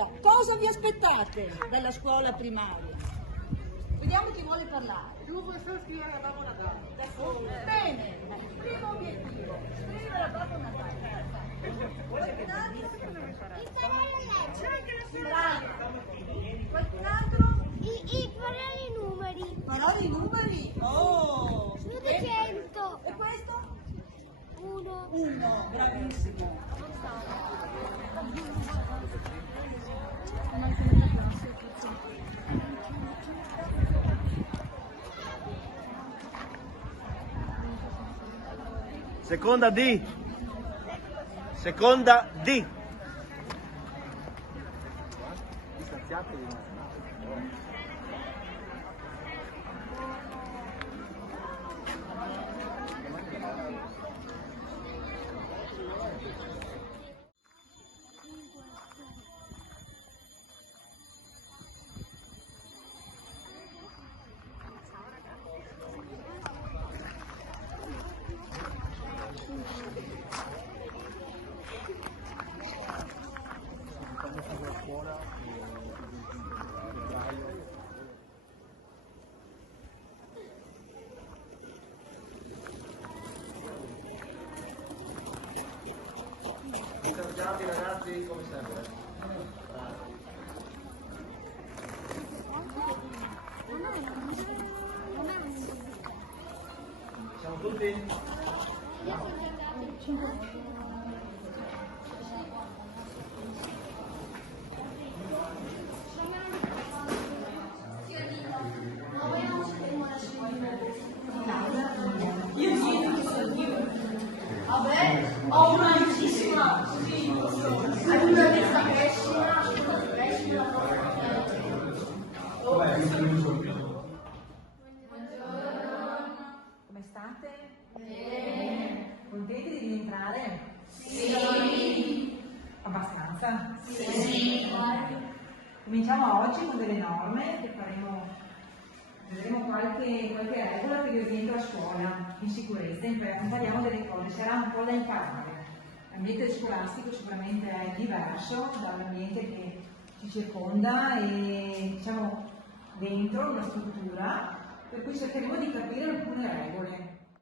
Allora, cosa vi aspettate dalla scuola primaria? Vediamo chi vuole parlare. Tu vuoi solo scrivere a Babbo Natale? Da solo. Bene, primo obiettivo, scrivere a Babbo Natale. Qualcun altro? Qualcun altro? Imparare i numeri. Parole i numeri? Oh! 200. E questo? 1. 1, bravissimo. Seconda D. Seconda D. Interrogati ragazzi come sempre. Siamo tutti? Vabbè, ho una amicissima, così, aiuta questa crescita, Come state? Bene. Contenti di rientrare? Sì. Abbastanza? Sì. Cominciamo oggi con delle norme che vedremo qualche regola per il rientro a scuola in sicurezza, impariamo delle cose, sarà un po' da imparare. L'ambiente scolastico sicuramente è diverso dall'ambiente che ci circonda e diciamo dentro una struttura, per cui cercheremo di capire alcune regole.